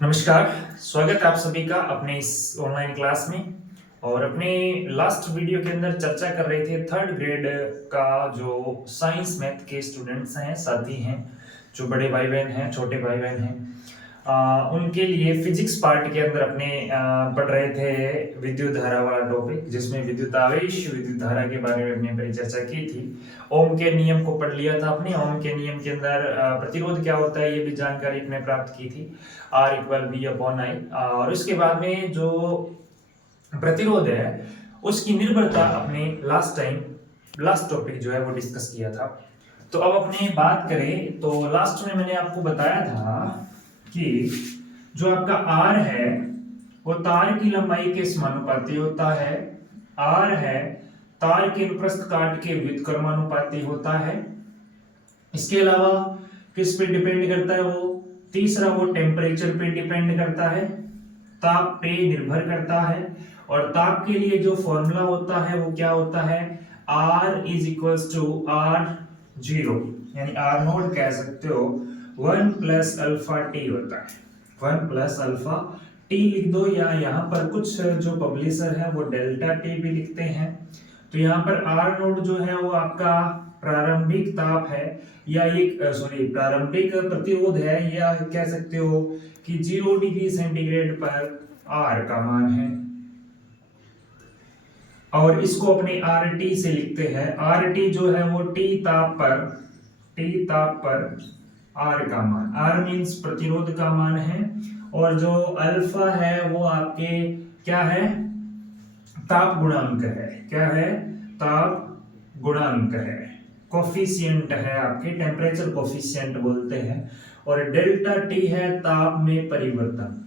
नमस्कार। स्वागत है आप सभी का अपने इस ऑनलाइन क्लास में। और अपने लास्ट वीडियो के अंदर चर्चा कर रहे थे थर्ड ग्रेड का जो साइंस मैथ के स्टूडेंट्स हैं, साथी हैं, जो बड़े भाई बहन हैं, छोटे भाई बहन हैं, उनके लिए फिजिक्स पार्ट के अंदर अपने पढ़ रहे थे विद्युत धारा वाला टॉपिक, जिसमें विद्युत आवेश विद्युत धारा के बारे में हमने पहले चर्चा की थी। ओम के नियम को पढ़ लिया था आपने। ओम के नियम के अंदर प्रतिरोध क्या होता है ये भी जानकारी आपने प्राप्त की थी, R equal V upon I. और उसके बाद में जो प्रतिरोध है उसकी निर्भरता अपने लास्ट टॉपिक जो है वो डिस्कस किया था। तो अब अपने बात करें तो लास्ट में मैंने आपको बताया था कि जो आपका R है वो तार की लंबाई के समानुपाती होता है। R है तार के अनुप्रस्थ काट के व्युत्क्रमानुपाती होता है। इसके अलावा किस पे डिपेंड करता है वो? तीसरा, वो टेम्परेचर पे डिपेंड करता है, ताप पे निर्भर करता है। और ताप के लिए जो फॉर्मूला होता है वो क्या होता है? R is equals to R0, यानी R नोट कह सकते हो 1 प्लस अल्फा टी होता है। 1 प्लस अल्फा टी लिख दो, या यहाँ पर कुछ जो पब्लिशर है वो डेल्टा टी भी लिखते हैं। तो यहाँ पर R नोट जो है वो आपका प्रारंभिक ताप है, या एक प्रारंभिक प्रतिरोध है, या कह सकते हो कि 0 डिग्री सेंटीग्रेड पर R का मान है। और इसको अपने RT से लिखते हैं। RT जो है वो T ताप पर R का मान, R मींस प्रतिरोध का मान है। और जो अल्फा है वो आपके क्या है? ताप गुणांक है। क्या है? ताप गुणांक है, कोफिशिएंट है, आपके टेम्परेचर कोफिशिएंट बोलते हैं। और डेल्टा टी है ताप में परिवर्तन।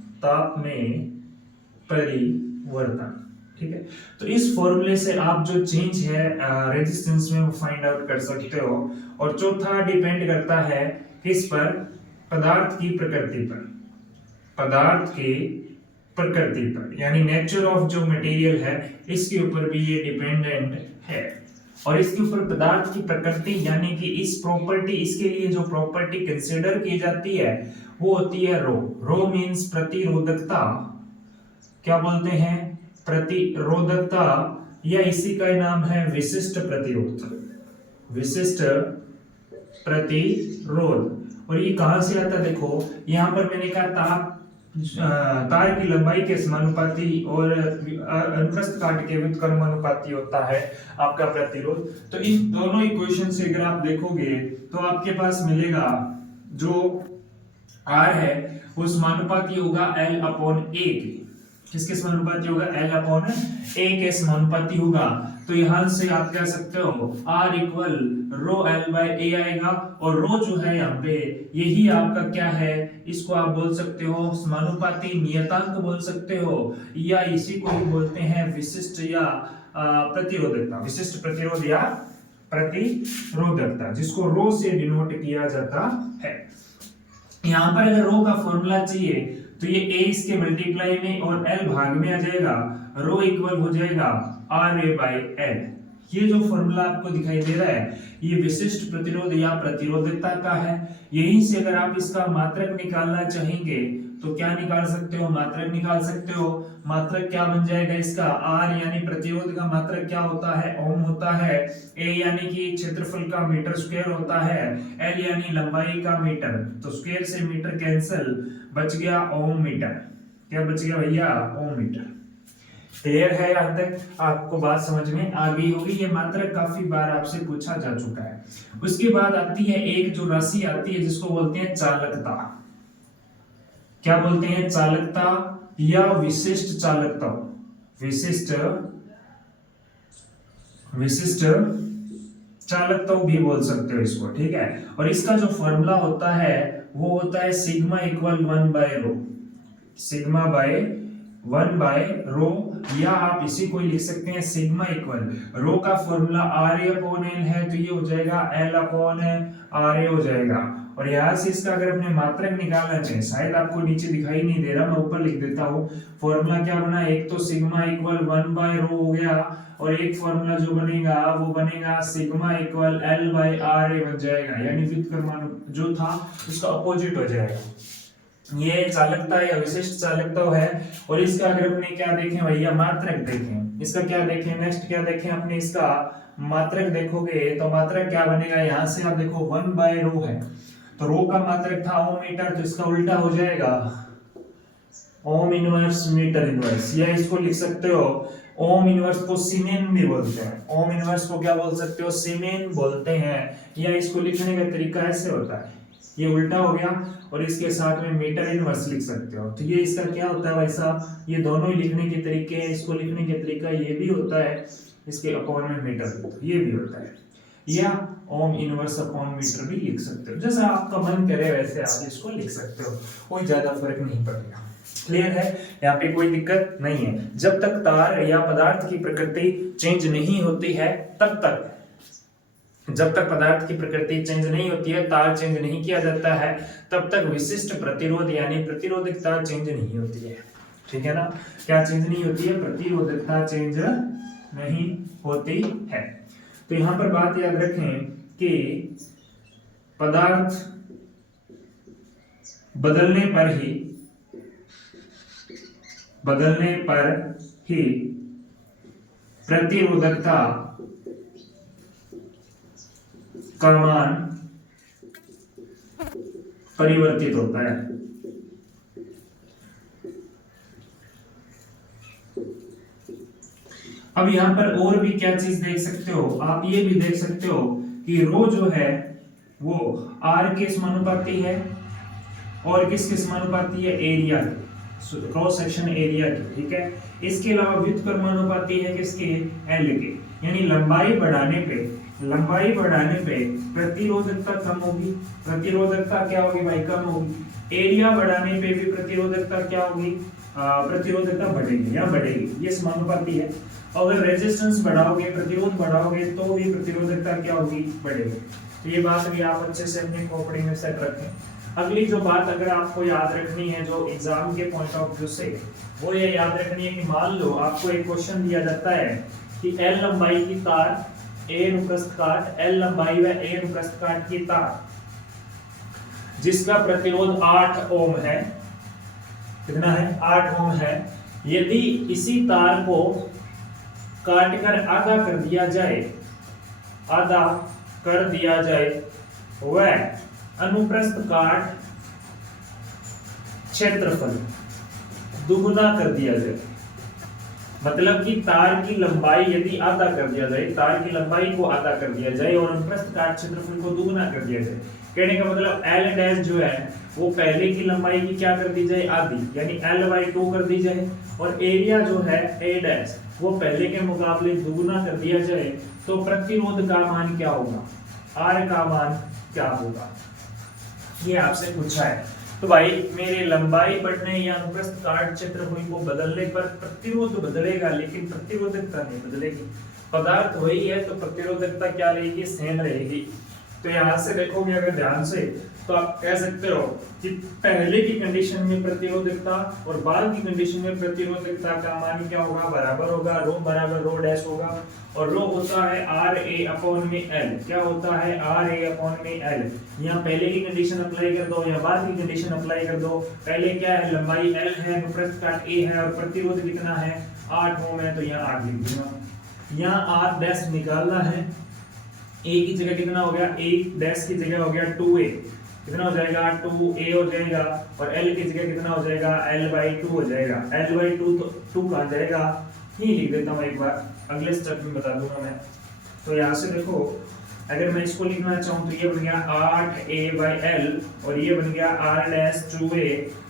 ठीक है, तो इस फॉर्मूले से आप जो चेंज है रेजिस्टेंस में वो फाइंड आउट कर सकते हो। और चौथा डिपेंड करता है किस पर? पदार्थ की प्रकृति पर, यानी नेचर ऑफ जो मटेरियल है इसके ऊपर भी ये डिपेंडेंट है। और इसके ऊपर पदार्थ की प्रकृति यानी कि इस प्रॉपर्टी, इसके लिए जो प्रॉपर्टी कंसीडर की जाती है वो होती है रो मींस प्रतिरोधकता। क्या बोलते हैं? प्रतिरोधकता, या इसी का नाम है विशिष्ट प्रतिरोध। और ये कहां से आता है? देखो यहां पर मैंने कहा तार की लंबाई के समानुपाती और अनुप्रस्थ काट के व्युत्क्रमानुपाती होता है आपका प्रतिरोध। तो इन दोनों इक्वेशन से अगर आप देखोगे तो आपके पास मिलेगा जो R है वो समानुपाती होगा L अपॉन A के। किसके समानुपाती होगा? L अपॉन A के समानुपाती होगा। तो यहां से आप कह सकते हो R equal rho L by A आएगा। और रो जो है यहाँ पे यही आपका क्या है? इसको आप बोल सकते हो समानुपाती नियतांक बोल सकते हो, या इसी को ही बोलते हैं विशिष्ट या प्रतिरोधकता, विशिष्ट प्रतिरोध या प्रतिरोधकता, जिसको रो से डिनोट किया जाता है। यहाँ पर अगर रो का फॉर्मूला चाहिए तो ये a इसके मल्टीप्लाई में और l भाग में आ जाएगा, रो इक्वल हो जाएगा RA बाय L। ये जो फॉर्मूला आपको दिखाई दे रहा है ये विशिष्ट प्रतिरोध या प्रतिरोधकता का है। यहीं से अगर आप इसका मात्रक निकालना चाहेंगे तो क्या निकाल सकते हो? मात्रक निकाल सकते हो। मात्रक क्या बन जाएगा इसका? R यानी प्रतिरोध का मात्रक क्या होता है? ओम होता है। A यानी कि क्षेत्रफल का मीटर स्क्वायर होता है। L यानी लंबाई का मीटर, तो स्क्वायर से मीटर कैंसिल, बच गया ओम मीटर। क्या बच गया भैया? ओम मीटर। क्लियर है? यहाँ तक आपको बात समझ में आ गई होगी। ये मात्रक काफी बार आपसे पूछा जा चुका है। उसके बाद आती है एक जो राशि आती है जिसको बोलते हैं चालकता। क्या बोलते हैं? चालकता या विशिष्ट चालकता। विशिष्ट चालकता भी बोल सकते हो इसको। ठीक है, और इसका जो फॉर्मूला होता है वो होता है sigma equal 1 by rho. Sigma by 1 by rho, या आप इसी को लिख सकते हैं सिग्मा इक्वल रो का फॉर्मूला RA अपॉन L है तो ये हो जाएगा L अपॉन RA हो जाएगा। और यहाँ से इसका अगर अपने मात्रक निकालना चाहे, शायद आपको नीचे दिखाई नहीं दे रहा, मैं ऊपर लिख देता हूँ। फॉर्मूला क्या बना? एक तो सिग्मा इक्वल 1 बाय रो हो गया, और एक फॉर्मूला जो बनेगा वो बनेगा sigma equal L by RA बन जाएगा, यानी व्युत्क्रमानुपाती जो था उसका अपोजिट हो जाएगा। ये चालकता या विशिष्ट चालकता है। और इसका अगर अपने क्या देखें भैया, मात्रक देखें, इसका क्या देखें, नेक्स्ट क्या देखें अपने, इसका मात्रक देखोगे तो मात्रक क्या बनेगा, यहाँ से आप देखो 1/ρ है, तो रो का मात्रक था ओम मीटर, तो इसका उल्टा हो जाएगा ओम इनवर्स मीटर इनवर्स, या इसको लिख सकते हो ओम इनवर्स को सीमेन भी बोलते हैं, ओम इनवर्स को क्या बोल सकते हो, सीमेन बोलते हैं। या इसको लिखने का तरीका ऐसे होता है, ये उल्टा हो गया और इसके साथ में मीटर इनवर्स लिख सकते हो। तो ये इसका क्या होता है भाई साहब, ये दोनों ही लिखने के तरीके हैं, इसको लिखने का तरीका ये भी होता है, इसके अपॉन में मीटर ये भी होता है, या ओम इनवर्स अपॉन मीटर भी लिख सकते हो, जैसा आपका मन करे वैसे आप इसको लिख सकते हो, कोई ज्यादा फर्क नहीं पड़ेगा। क्लियर है, यहाँ पे कोई दिक्कत नहीं है। जब तक तार या पदार्थ की प्रकृति चेंज नहीं होती है तब तक, जब तक पदार्थ की प्रकृति चेंज नहीं होती है, तार चेंज नहीं किया जाता है, तब तक विशिष्ट प्रतिरोध यानी प्रतिरोधकता चेंज नहीं होती है। ठीक है ना, क्या चेंज नहीं होती है, प्रतिरोधकता चेंज नहीं होती है। तो यहां पर बात याद रखें कि पदार्थ बदलने पर ही प्रतिरोधकता का मान परिवर्तित होता है। अब यहां पर और भी क्या चीज देख सकते हो, आप ये भी देख सकते हो कि रो जो है वो आर के समानुपाती है और किसके समानुपाती है, एरिया, क्रॉस सेक्शन एरिया की। ठीक है, इसके अलावा व्युत्क्रमानुपाती है किसके, एल के, यानी लंबाई बढ़ाने पे प्रतिरोधकता कम होगी, प्रतिरोधकता क्या होगी भाई, कम होगी। एरिया बढ़ाने पे भी प्रतिरोधकता क्या होगी, प्रतिरोधकता बढ़ेगी या बढ़ेगी, ये समानुपाती है। अगर रेजिस्टेंस बढ़ाओगे, प्रतिरोध बढ़ाओगे तो भी प्रतिरोधकता क्या होगी, बढ़ेगी। तो ये बात भी आप अच्छे से अपने खोपड़ी में सेट रखें। अगली जो बात अगर आपको याद रखनी है जो एग्जाम के पॉइंट ऑफ व्यू से, वो ये याद रखनी है कि मान लो आपको एक क्वेश्चन दिया जाता है कि एल लंबाई की तार, ए अनुप्रस्थ काट, एल लंबाई व ए अनुप्रस्थ काट की तार जिसका प्रतिरोध 8 ओम है, कितना है, 8 ओम है। यदि इसी तार को काटकर आधा कर दिया जाए, वह अनुप्रस्थ काट क्षेत्रफल दुगुना कर दिया जाए, मतलब कि तार की लंबाई यदि आधा कर दिया जाए, तार की लंबाई को आधा कर दिया जाए और अनुप्रस्थ काट क्षेत्रफल को दुगुना कर दिया जाए। कहने का मतलब L डैश जो है वो पहले की लंबाई की क्या कर दी जाए, आधी, यानी L/2 कर दी जाए, और एरिया जो है A डैश वो पहले के मुकाबले दुगुना कर दिया जाए, तो प्रतिरोध का मान क्या होगा, R का मान क्या होगा, ये आपसे पूछा है। तो भाई मेरे लंबाई बढ़ने या अनुप्रस्थ काट क्षेत्रफल को बदलने पर प्रतिरोध बदलेगा लेकिन प्रतिरोधकता नहीं बदलेगी। पदार्थ वही है तो प्रतिरोधकता क्या रहेगी, सेम रहेगी। तो यहाँ से देखोगे अगर ध्यान से तो आप कह सकते हो कि पहले की कंडीशन में प्रतिरोधकता और बाद की कंडीशन में प्रतिरोधकता का मान क्या होगा, बराबर होगा, रो बराबर रो डैश होगा, और रो होता है आर ए अपॉन में एल। क्या होता है, आर ए अपॉन में एल। यहाँ पहले की कंडीशन अप्लाई कर दो या बाद की कंडीशन अप्लाई कर दो। पहले क्या है, लंबाई एल है, अनुप्रस्थ काट ए है और प्रतिरोध कितना है, 8 ओम है, तो यहाँ 8 लिख दूंगा। यहाँ आर डैश निकालना है, ए की जगह कितना हो गया, ए डैश की जगह हो गया 2a, कितना हो जाएगा 2a हो जाएगा, और l की जगह कितना हो जाएगा, l/2 हो जाएगा। l/2 तो 2 कहाँ जाएगा, ही लिख देता हूँ एक बार, अगले स्टेप में बता दूंगा मैं। तो यहाँ से देखो अगर मैं इसको लिखना चाहूँ तो ये बन गया 8a/l और ये बन गया r-2a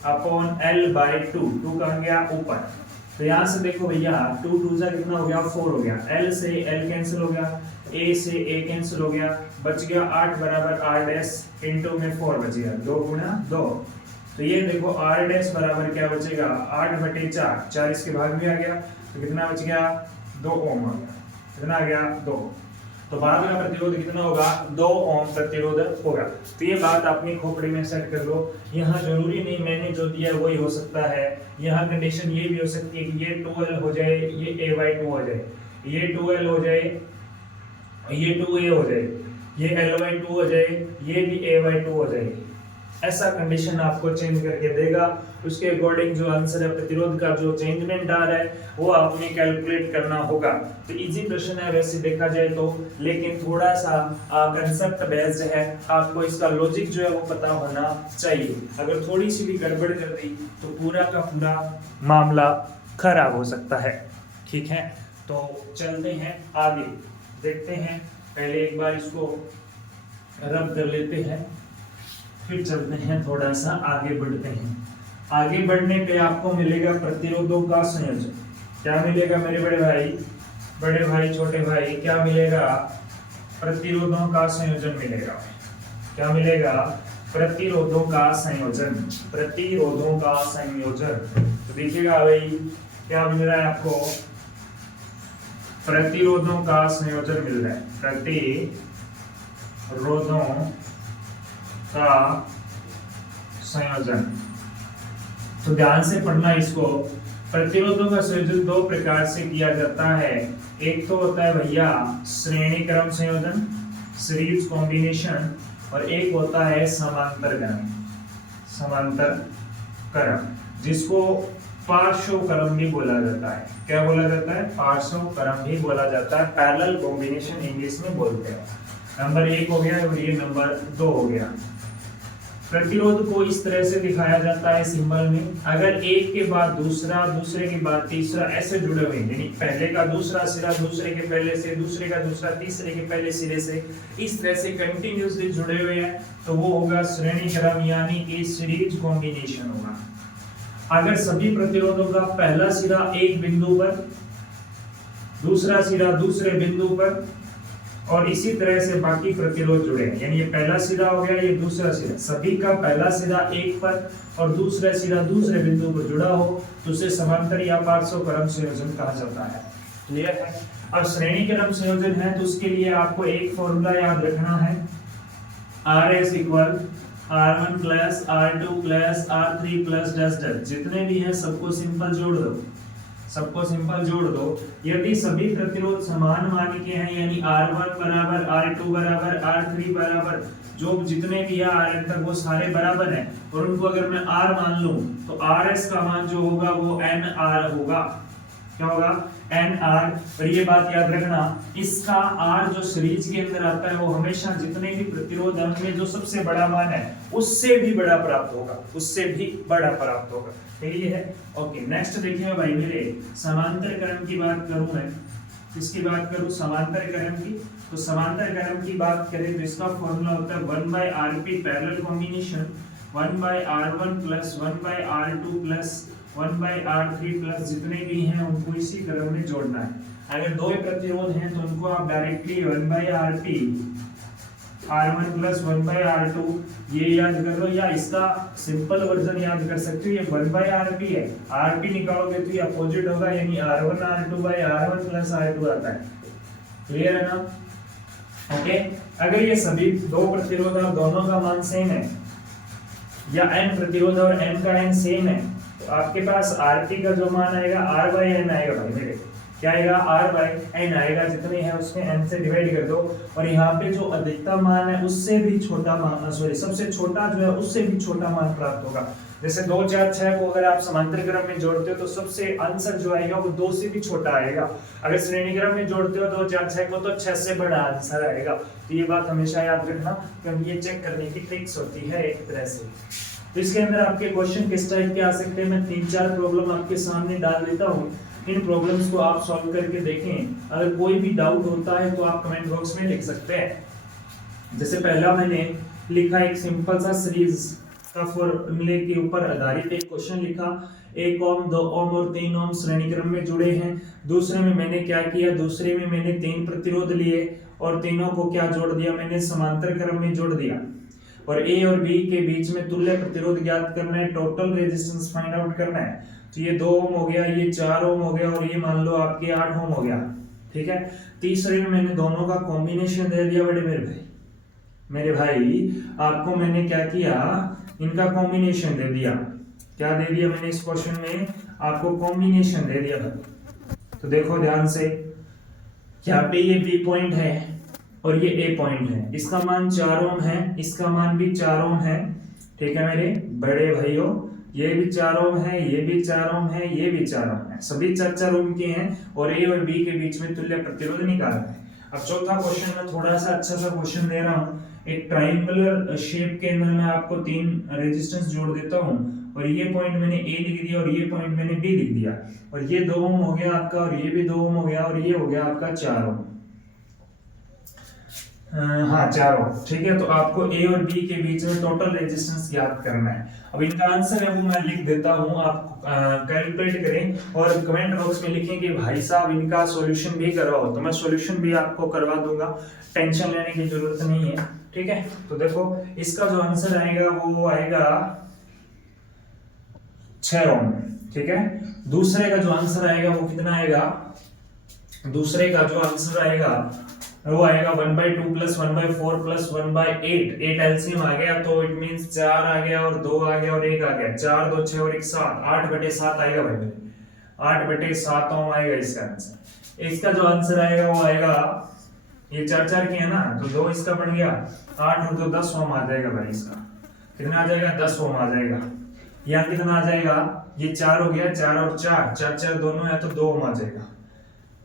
अपॉन l/2, 2 का बन गया ऊपर। तो यहाँ से देखो भैया 2 2 जा कितना हो गया, 4 हो गया, l से l कैंसिल हो गया, a से a कैंसिल हो गया, बच गया 8 बराबर r डैश इनटू में 4 बच गया, 2 गुना 2। तो ये देखो r डैश बराबर क्या बचेगा, 8/4, 4 इसके भाग में आ गया, तो कितना बच गया, 2 ओम आ गया, कितना आ गया, 2। तो बाद का प्रतिरोध कितना होगा, 2 ओम प्रतिरोध होगा। तो ये बात अपनी खोपड़ी में सेट कर लो। यहाँ जरूरी नहीं मैंने जो दिया वही हो सकता है, यहाँ कंडीशन ये भी हो सकती है कि ये 2l हो जाए, ये a/2 हो जाए, ये 2l हो जाए, ये 2a हो जाए, ये l/2 हो जाए, ये भी a/2 हो जाए। ऐसा कंडीशन आपको चेंज करके देगा। उसके अकॉर्डिंग जो आंसर है प्रतिरोध का जो चेंजमेंट आ रहा है वो आपने कैलकुलेट करना होगा। तो इजी प्रश्न है वैसे देखा जाए तो, लेकिन थोड़ा सा कंसेप्ट बेस्ड है, आपको इसका लॉजिक जो है वो पता होना चाहिए। अगर थोड़ी सी भी गड़बड़ कर दी तो पूरा का पूरा मामला खराब हो सकता है। ठीक है, तो चलते हैं आगे, देखते हैं। पहले एक बार इसको रब कर लेते हैं, फिर चलते हैं, थोड़ा सा आगे बढ़ते हैं। आगे बढ़ने पे आपको मिलेगा प्रतिरोधों का संयोजन। क्या मिलेगा मेरे बड़े भाई छोटे भाई, क्या मिलेगा? प्रतिरोधों का संयोजन मिलेगा। क्या मिलेगा? प्रतिरोधों का संयोजन। प्रतिरोधों का संयोजन, तो देखिएगा भाई क्या मिल रहा है आपको? प्रतिरोधों का संयोजन मिल रहा है। प्रतिरोधों का संयोजन, तो ध्यान से पढ़ना इसको। प्रतिरोधों का संयोजन दो प्रकार से किया जाता है। एक तो होता है भैया श्रेणी क्रम संयोजन, सीरीज कॉम्बिनेशन, और एक होता है समांतर क्रम। समांतर क्रम, जिसको पार्श्व क्रम भी बोला जाता है। क्या बोला जाता है? पार्श्व क्रम भी बोला जाता है। पैरेलल कॉम्बिनेशन इंग्लिश में बोलते हैं। नंबर 1 हो गया और ये नंबर 2 हो गया। प्रतिरोध को इस तरह से दिखाया जाता है सिंबल में, अगर एक के बाद दूसरा, दूसरे के बाद तीसरा ऐसे जुड़े हुए, यानी पहले का दूसरा सिरा दूसरे के पहले से, दूसरे का दूसरा तीसरे के पहले सिरे से, इस तरह से कंटिन्यूअसली जुड़े हुए हैं, तो वो होगा श्रेणी क्रम, यानी कि सीरीज कॉम्बिनेशन होगा। अगर सभी प्रतिरोधों का पहला सिरा एक बिंदु पर, दूसरा सिरा दूसरे बिंदु पर, और इसी तरह से बाकी प्रतिरोध जुड़े हैं, यानी ये पहला सिरा हो गया, ये दूसरा सिरा, सभी का पहला सिरा एक पर और दूसरा सिरा दूसरे बिंदु पर जुड़ा हो, तो उसे समांतर या पार्श्व क्रम संयोजन कहा जाता है। क्लियर है? अब श्रेणी क्रम संयोजन है तो उसके लिए आपको एक फॉर्मूला याद रखना है, RS equal R1 plus R2 plus R3 plus dash. जितने भी हैं सबको सिंपल जोड़ दो, सबको सिंपल जोड़ दो। यदि सभी प्रतिरोध समान मान के हैं, यानी R1 बराबर R2 बराबर R3 बराबर जो जितने भी है Rn तक वो सारे बराबर हैं, और उनको अगर मैं R मान लूं तो Rs का मान जो होगा वो NR होगा। क्या होगा? NR। और ये बात याद रखना, इसका R जो सीरीज के अंदर आता है वो हमेशा जितने भी प्रतिरोध है उनमें जो सबसे बड़ा मान है उससे भी बड़ा प्राप्त होगा, उससे भी बड़ा प्राप्त होगा। ठीक है? ओके, नेक्स्ट देखिए भाई मेरे, समांतर क्रम की बात करूं मैं, किसकी बात करूं? समांतर क्रम की। तो समांतर क्रम की बात करें तो इसका फॉर्मूला होता है 1/Rp parallel combination 1/R1 plus 1/R2 plus 1/R3 plus जितने भी हैं उनको इसी क्रम में जोड़ना है। अगर दो ही प्रतिरोध हैं तो उनको आप directly 1/Rp R1 plus 1/R2 ये याद कर लो, या इसका सिंपल वर्जन याद कर सकते हो, ये 1/Rp है, Rp निकालोगे तो ये अपोजिट होगा, यानी R1 R2/R1 प्लस R2 आता है। क्लियर है ना? ओके, अगर ये सभी दो प्रतिरोध और दोनों का मान सेम है, या n प्रतिरोध और n का n सेम है, तो आपके पास Rp का जो मान आएगा R/n आएगा भाई मेरे। क्या आएगा? R/n आएगा, जितने हैं उसके n से डिवाइड कर दो, और यहाँ पे जो अधिकतम मान है उससे भी छोटा मान, सॉरी सबसे छोटा जो है उससे भी छोटा मान प्राप्त होगा। जैसे 2 4 6 को अगर आप समांतर क्रम में जोड़ते हो तो सबसे आंसर जो आएगा वो 2 से भी छोटा आएगा। अगर श्रेणी क्रम में जोड़ते हो 2 4 6 को तो 6 से बड़ा आंसर आएगा। तो ये बात हमेशा याद रखना, क्योंकि ये चेक करने की ट्रिक्स होती है एक तरह से। तो इसके अंदर आपके क्वेश्चन किस टाइप के आ सकते हैं, मैं 3-4 प्रॉब्लम आपके सामने डाल देता हूँ, इन प्रॉब्लम्स को आप सॉल्व करके देखें। अगर कोई भी डाउट होता है तो आप कमेंट बॉक्स में लिख सकते हैं। जैसे पहला मैंने लिखा एक सिंपल सा सीरीज का फॉर्मूले के ऊपर आधारित एक क्वेश्चन लिखा, 1 ओम 2 ओम और 3 ओम श्रेणी क्रम में जुड़े हैं। दूसरे में मैंने क्या किया, दूसरे में मैंने 3 प्रतिरोध लिए और तीनों को क्या जोड़ दिया, मैंने समांतर क्रम में जोड़ दिया, और A और B के बीच में तुल्य प्रतिरोध ज्ञात करना है, टोटल रेजिस्टेंस फाइंड आउट करना है। तो ये 2 ओम हो गया, ये 4 ओम हो गया, और ये मान लो आपके 8 ओम हो गया। ठीक है? तीसरे में मैंने दोनों का कॉम्बिनेशन दे दिया बड़े मेरे भाई आपको मैंने क्या किया, इनका कॉम्बिनेशन दे दिया। क्या दे दिया मैंने इस क्वेश्चन में? आपको कॉम्बिनेशन दे दिया था। तो देखो ध्यान से, यहाँ पे ये B पॉइंट है और ये A पॉइंट है, इसका मान 4 ओम है, इसका मान भी 4 ओम है। ठीक है मेरे बड़े भाइयों, ये भी 4 ओम है, ये भी 4 ओम है, ये भी 4 ओम है, सभी 4-4 ओम के हैं और ए और बी के बीच में तुल्य प्रतिरोध निकालना है। अब चौथा क्वेश्चन में थोड़ा सा अच्छा सा क्वेश्चन दे रहा हूँ। एक ट्रायंगुलर शेप के अंदर मैं आपको 3 रेजिस्टेंस जोड़ देता हूँ और ये पॉइंट मैंने ए लिख दिया और ये पॉइंट मैंने बी लिख दिया और ये 2 ओम हो गया आपका और ये भी 2 ओम हो गया और ये हो गया आपका 4 ओम। हाँ 4 ओम, ठीक है। तो आपको ए और बी के बीच में टोटल रेजिस्टेंस ज्ञात करना है। अब इनका आंसर है वो मैं लिख देता हूँ, आप कैलकुलेट करें और कमेंट बॉक्स में लिखें कि भाई साहब इनका सॉल्यूशन भी करवाओ, तो मैं सॉल्यूशन भी आपको करवा दूंगा, टेंशन लेने की जरूरत नहीं है, ठीक है। तो देखो इसका जो आंसर आएगा वो आएगा 6 ओम, ठीक है। दूसरे का जो आंसर आएगा वो कितना आएगा, दूसरे का जो आंसर आएगा वो आएगा 1/2 प्लस 1/4 प्लस 1/8, 8 एलसीएम आ गया तो इट मींस 4 आ गया और 2 आ गया और 1 आ गया, 4 2 6 और 1 7, 8/7 आएगा भाई मेरे, 8/7 ओम आएगा इसका आंसर। इसका जो आंसर आएगा वो आएगा, ये 4 के है ना तो 2 इसका बन गया, 8 और 2 10 ओम आ जाएगा भाई, इसका कितना आ जाएगा 10 ओम आ जाएगा। यहाँ कितना आ जाएगा, ये 4 हो गया, 4 और 4 4 दोनों है तो 2 ओम आ जाएगा।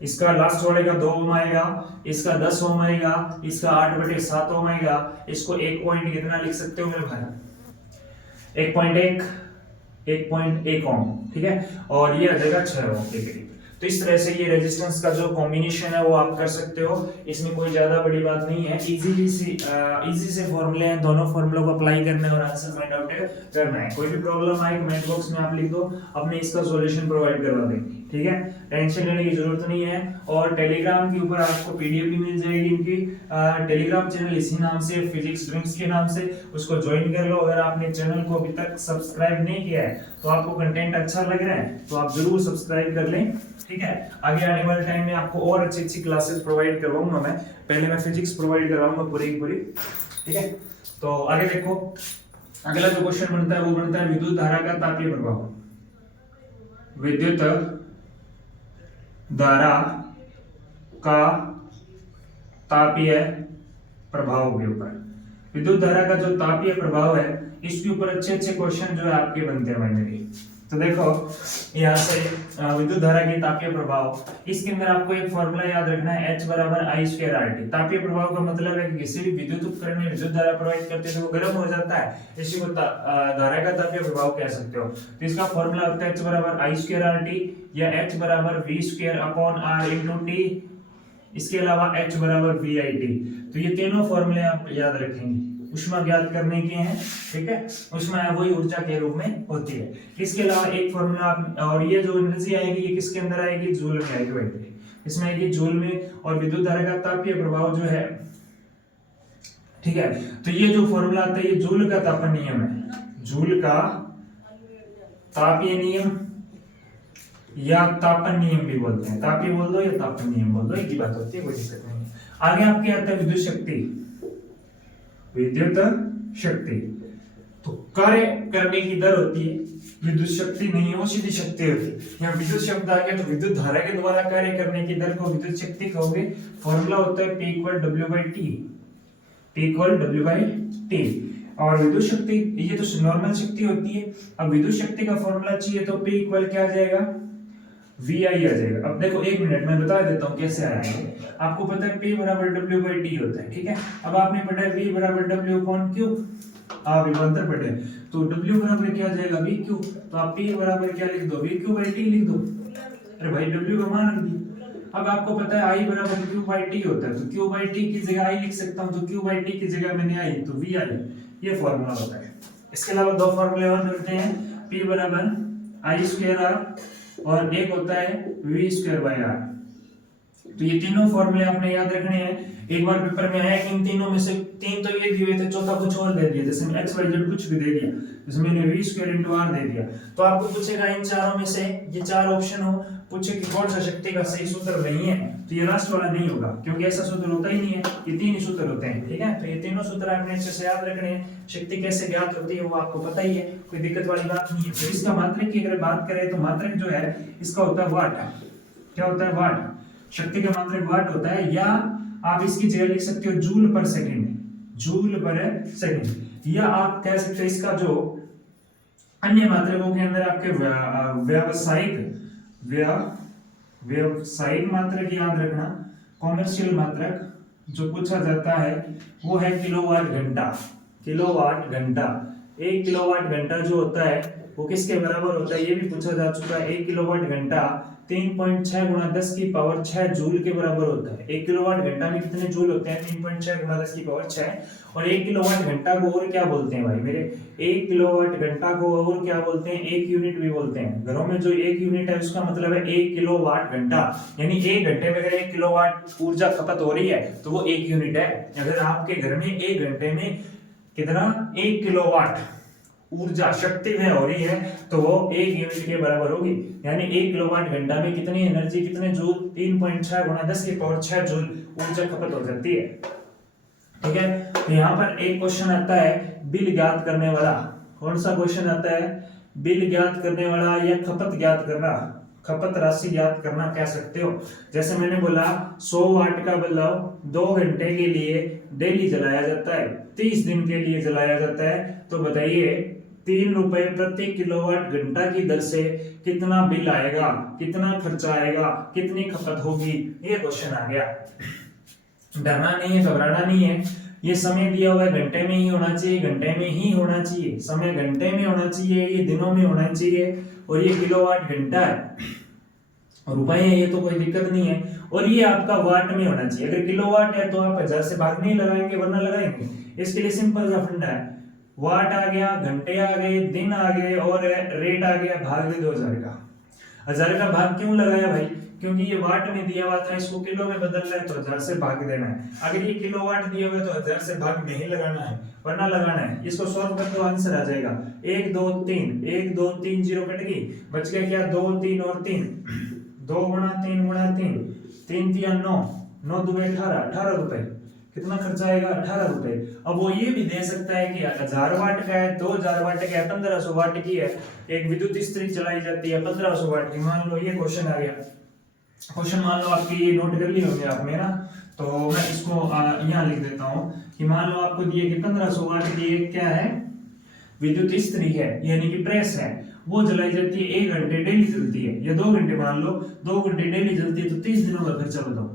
इसका लास्ट वाले का 2 ओम आएगा, इसका 10 ओम आएगा, इसका 8/7 ओम आएगा। इसको 1 पॉइंट कितना लिख सकते हो मेरे भाई, 1.1 ओम, ठीक है। और ये आ जाएगा 6 ओम के करीब। तो इस तरह से ये रेजिस्टेंस का जो कॉम्बिनेशन है वो आप कर सकते हो, इसमें कोई ज्यादा बड़ी बात नहीं है, इजी से फॉर्मूले हैं, दोनों फॉर्मूलों को अप्लाई करना है और आंसर फाइंड आउट करना है। कोई भी प्रॉब्लम आए कमेंट बॉक्स में आप लिख दो, अपने इसका सॉल्यूशन प्रोवाइड करवा देंगे, ठीक है, टेंशन लेने की जरूरत नहीं है। और टेलीग्राम के ऊपर आपको पीडीएफ भी मिल जाएगी इनकी, टेलीग्राम चैनल इसी नाम से, फिजिक्स ड्रीम्स के नाम से, उसको ज्वाइन कर लो। अगर आपने चैनल को अभी तक सब्सक्राइब नहीं किया है तो आपको कंटेंट अच्छा लग रहा है तो आप जरूर सब्सक्राइब कर लें, ठीक है। आगे आने वाले टाइम में आपको और अच्छी अच्छी क्लासेस प्रोवाइड करवाऊंगा मैं, पहले मैं फिजिक्स प्रोवाइड करवाऊंगा पूरी की पूरी, ठीक है। तो आगे देखो, अगला जो क्वेश्चन बनता है वो बनता है विद्युत धारा का तापीय प्रभाव, विद्युत धारा का तापीय प्रभाव के ऊपर। विद्युत धारा का जो तापीय प्रभाव है इसके ऊपर अच्छे अच्छे क्वेश्चन जो है आपके बनते हैं भाई। तो देखो यहाँ से विद्युत धारा की तापीय प्रभाव, इसके अंदर आपको एक फॉर्मूला याद रखना है, H बराबर I²RT। तापीय प्रभाव का मतलब है कि किसी भी विद्युत उपकरण में विद्युत धारा प्रवाहित करते हैं तो वो गर्म हो जाता है, इसी को धारा का तापीय प्रभाव कह सकते हो। तो इसका फॉर्मूला होता है H बराबर I²RT या H बराबर V²/R×T, इसके अलावा H बराबर VIT। तो ये तीनों फॉर्मूले आप याद रखेंगे, ऊष्मा ज्ञात करने के हैं, ठीक है। ऊष्मा है वही ऊर्जा के रूप में होती है। इसके अलावा एक फॉर्मूला आप, और ये जो एनर्जी आएगी ये किसके अंदर आएगी, जूल में आएगी भाई, इसमें आएगी जूल में। और विद्युत धारा का तापीय प्रभाव जो है, ठीक है, तो ये जो फॉर्मूला आता है ये जूल का तापन नियम है, जूल का तापीय नियम या तापन नियम भी बोलते हैं, तापीय बोल दो या तापन नियम बोल दो, एक ही बात होती है, कोई दिक्कत नहीं है। आगे आपके आता है विद्युत शक्ति, विद्युत शक्ति तो कार्य करने की दर होती है, विद्युत शक्ति नहीं है वो सीधी शक्ति होती है। यहाँ विद्युत शब्द आ गया तो विद्युत धारा के द्वारा कार्य करने की दर को विद्युत शक्ति कहोगे। फॉर्मूला होता है P = W/T, P = W/T। और विद्युत शक्ति ये तो नॉर्मल शक्ति होती है। अब विद्युत शक्ति का फॉर्मूला चाहिए तो P = क्या आ जाएगा, VI आ जाएगा। अब देखो एक मिनट मैं बता देता हूँ कैसे आएगा। आपको पता है P बराबर W/T होता है, ठीक है। अब आपने पढ़ा है V बराबर W/Q, आप विभवांतर पढ़े तो W बराबर क्या आ जाएगा VQ, तो आप P बराबर क्या लिख दो, VQ/T लिख दो। अरे भाई W का मान रख दिया। अब आपको पता है I बराबर Q/T होता है तो Q/T की जगह I लिख सकता हूँ, तो Q/T की जगह मैंने I तो VI, ये फॉर्मूला होता है। इसके अलावा दो फॉर्मूले और मिलते हैं, P बराबर I²R और एक होता है V²/R। तो ये तीनों फॉर्मूले आपने याद रखने हैं। एक बार पेपर में आया कि इन तीनों में से 3 तो ये दिए हुए थे, चौथा कुछ और दे दिया, जैसे मैं XYZ कुछ भी दे दिया, जैसे मैंने V²/R दे दिया। तो आपको पूछेगा इन चारों में से, ये 4 ऑप्शन हो, पूछे कि कौन सा शक्ति का सही सूत्र नहीं है, तो ये लास्ट वाला नहीं होगा क्योंकि ऐसा सूत्र होता ही नहीं है, ये 3 ही सूत्र होते हैं, ठीक है। तो ये तीनों सूत्र आपने अच्छे से याद रखने हैं। शक्ति कैसे ज्ञात होती है वो आपको पता ही है, कोई दिक्कत वाली बात नहीं है। तो इसका मात्रक की अगर बात करें तो मात्रक जो है इसका होता है वाट। क्या होता है, वाट। शक्ति का मात्रक वाट होता है, या आप इसकी जगह लिख सकते हो जूल पर सेकंड, जूल पर सेकंड। या आप कह सकते हैं इसका जो अन्य मात्रकों के अंदर आपके व्यावसायिक मात्रक याद रखना, कॉमर्शियल मात्रक जो पूछा जाता है वो है किलोवाट घंटा। किलोवाट घंटा, 1 किलोवाट घंटा जो होता है वो किसके बराबर होता है, ये भी पूछा जा चुका है। 1 किलोवाट घंटा 3.6 गुणा 10 की पावर 6 जूल के बराबर होता है। 1 किलोवाट घंटा में कितने जूल होते हैं, 3.6 गुणा 10 की पावर 6। और 1 किलोवाट घंटा को और क्या बोलते हैं भाई मेरे, 1 किलोवाट घंटा को और क्या बोलते हैं, 1 यूनिट भी बोलते हैं। घरों में जो 1 यूनिट है उसका मतलब है 1 किलोवाट घंटा, यानी 1 घंटे में अगर 1 किलोवाट ऊर्जा खपत हो रही है तो वो 1 यूनिट है। अगर आपके घर में 1 घंटे में कितना 1 किलोवाट ऊर्जा शक्ति में हो रही है तो वो 1 यूनिट के बराबर होगी। यानी 1 किलोवाट घंटा में कितनी एनर्जी, कितने जूल, 3.6 गुणा 10 की पावर 6 जूल ऊर्जा खपत हो जाती है। ठीक है, तो यहाँ पर एक क्वेश्चन आता है बिल ज्ञात करने वाला। कौन सा क्वेश्चन आता है, बिल ज्ञात करने वाला या खपत ज्ञात करना, खपत राशि ज्ञात करना कह सकते हो। जैसे मैंने बोला 100 वाट का बल्ब 2 घंटे के लिए डेली जलाया जाता है, 30 दिन के लिए जलाया जाता है, तो बताइए 3 रुपए प्रति किलोवाट घंटा की दर से कितना बिल आएगा, कितना खर्चा आएगा, कितनी खपत होगी, ये क्वेश्चन आ गया। डरना नहीं है, घबराना नहीं है। ये समय दिया हुआ है घंटे में ही होना चाहिए, घंटे में ही होना चाहिए, समय घंटे में होना चाहिए, ये दिनों में होना चाहिए। और ये किलोवाट घंटा है, रुपए है, ये तो कोई दिक्कत नहीं है। और ये आपका वाट में होना चाहिए। अगर किलोवाट है तो आप 1000 से भाग नहीं लगाएंगे, वरना लगाएंगे। इसके लिए सिंपल सा फंडा है, वाट आ गया, घंटे आ गए, दिन आ गए और रेट आ गया, भाग दे 2000 का। 1000 का भाग क्यों लगाया भाई, क्योंकि ये वाट में दिया हुआ था, इसको किलो में बदलना है तो 1000 से भाग देना है। अगर ये किलोवाट दिया हुआ है तो 1000 से भाग नहीं लगाना है, वरना लगाना है। इसको सॉल्व कर दो, आंसर आ जाएगा 1 2 3, 1 2 3 0 कट गई, बच गया क्या 2 3 और 3, 2 गुणा 3 गुणा 3, 3 3 9, 9 2 18, 18 रुपए। कितना खर्चा आएगा, 18 रुपए। अब वो ये भी दे सकता है कि 1000 वाट का है, 2000 वाट का है, 1500 वाट की है, एक विद्युत इस्त्री चलाई जाती है 1500 वाट की। मान लो ये क्वेश्चन आ गया, क्वेश्चन मान लो आपकी ये नोट कर लिए होंगे आपने ना, तो मैं इसको यहाँ लिख देता हूँ कि मान लो आपको दिए कि 1500 वाट की एक क्या है, विद्युत इस्त्री है, यानी कि प्रेस है, वो जलाई जाती है, 1 घंटे डेली जलती है, या 2 घंटे मान लो, 2 घंटे डेली जलती है, तो 30 दिनों का खर्चा बताओ।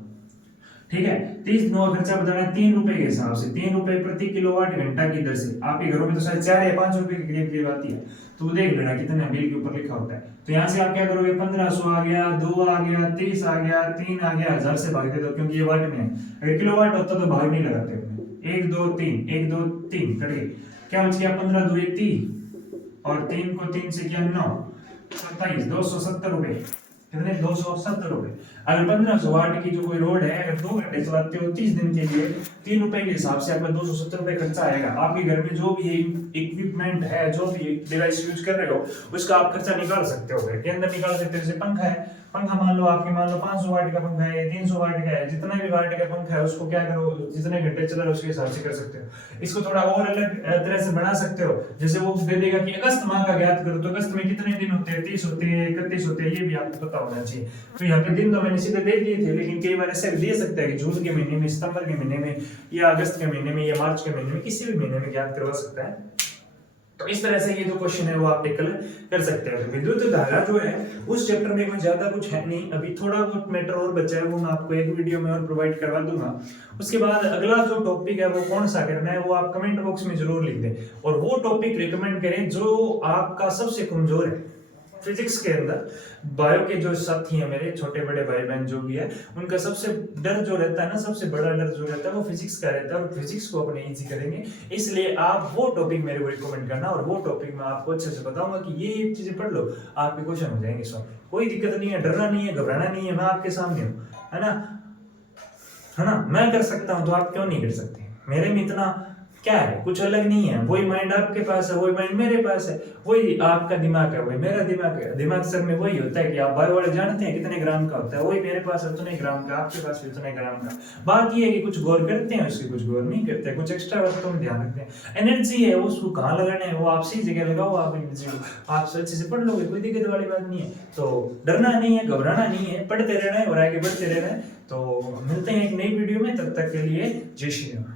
ठीक है, 30 दिनों का खर्चा बताना है 3 रुपए के हिसाब से, 3 रुपए प्रति किलोवाट घंटा की दर से। आपके घरों में तो शायद 4 या 5 रुपए के करीब करीब आती है, तो देख लेना कितना बिल के ऊपर लिखा होता है। तो यहाँ से आप क्या करोगे, 1500 आ गया, 2 आ गया, 30 आ गया, 3 आ गया, 1000 से भाग दे दो, क्योंकि ये वाट में है। अगर किलोवाट होता तो भाग नहीं लगाते अपने। 1 2 3, 1 2 3 कट गई, क्या बच गया 15 2 30 और 3 को 3 से किया 9, 27, 270 रुपए। कितने, 270 रुपए। अगर 1500 वाट की जो कोई रोड है, अगर 2 घंटे चलाते हो 30 दिन के लिए, 3 रुपए के हिसाब से आपका 270 रुपए खर्चा आएगा। आपके घर में जो भी इक्विपमेंट है, जो भी डिवाइस यूज कर रहे हो, उसका आप खर्चा निकाल सकते हो, घर के अंदर निकाल सकते हो। जैसे पंखा है, पंखा मान लो 500 वाट का पंखा है, 300 वाट का है, जितना भी वाट का पंखा है उसको क्या करो, जितने घंटे चला रहे उसके हिसाब से कर सकते हो। इसको थोड़ा और अलग तरह से बना सकते हो, जैसे वो दे देगा कि अगस्त माह का ज्ञात करो, तो अगस्त में कितने दिन होते हैं, 30 होते हैं, 31 होते हैं, ये भी आपको पता होना चाहिए। तो यहाँ पे दिन तो मैंने सीधे दे दिए थे, लेकिन कई बार ऐसे दे सकता है कि जून के महीने में, सितंबर के महीने में, या अगस्त के महीने में, या मार्च के महीने में, किसी भी महीने में ज्ञात करवा सकता है। तो इस तरह से ये जो क्वेश्चन है वो आप टेकल कर सकते हो। विद्युत धारा जो है उस चैप्टर में कोई ज्यादा कुछ है नहीं, अभी थोड़ा बहुत मैटर और बचा है, वो मैं आपको एक वीडियो में और प्रोवाइड करवा दूंगा। उसके बाद अगला जो टॉपिक है वो कौन सा करना है वो आप कमेंट बॉक्स में जरूर लिख दें, और वो टॉपिक रिकमेंड करें जो आपका सबसे कमजोर है। फिजिक्स के अंदर बायो के जो साथी हैं मेरे, छोटे बड़े भाई बहन जो भी है, उनका सबसे डर जो रहता है ना, सबसे बड़ा डर जो रहता है वो फिजिक्स का रहता है, और फिजिक्स को अपने इजी करेंगे। इसलिए आप वो टॉपिक मेरे को रिकमेंड करना, और वो टॉपिक मैं आपको अच्छे से बताऊंगा कि ये चीजें पढ़ लो, आपके क्वेश्चन हो जाएंगे सॉल्व। कोई दिक्कत नहीं है, डरना नहीं है, घबराना नहीं है, मैं आपके सामने हूँ, है ना। मैं कर सकता हूँ तो आप क्यों नहीं कर सकते। मेरे में इतना क्या है, कुछ अलग नहीं है। वही माइंड आपके पास है, वही माइंड मेरे पास है, वही आपका दिमाग है, वही मेरा दिमाग है। दिमाग सब में वही होता है कि आप बायो वाले जानते हैं कितने ग्राम का होता है, वही मेरे पास है उतने ग्राम का, आपके पास है उतने ग्राम का। बात ये है कि कुछ गौर करते हैं उसकी, कुछ गौर नहीं करते, कुछ एक्स्ट्रा बातों में ध्यान रखते हैं। एनर्जी है उसको कहाँ लगाना है वो आप सही जगह लगाओ, आप एनर्जी आप अच्छे से पढ़ लोगे, कोई दिक्कत वाली बात नहीं है। तो डरना नहीं है, घबराना नहीं है, पढ़ते रहना है और आगे बढ़ते रहना है। तो मिलते हैं एक नई वीडियो में, तब तक के लिए जय श्री राम।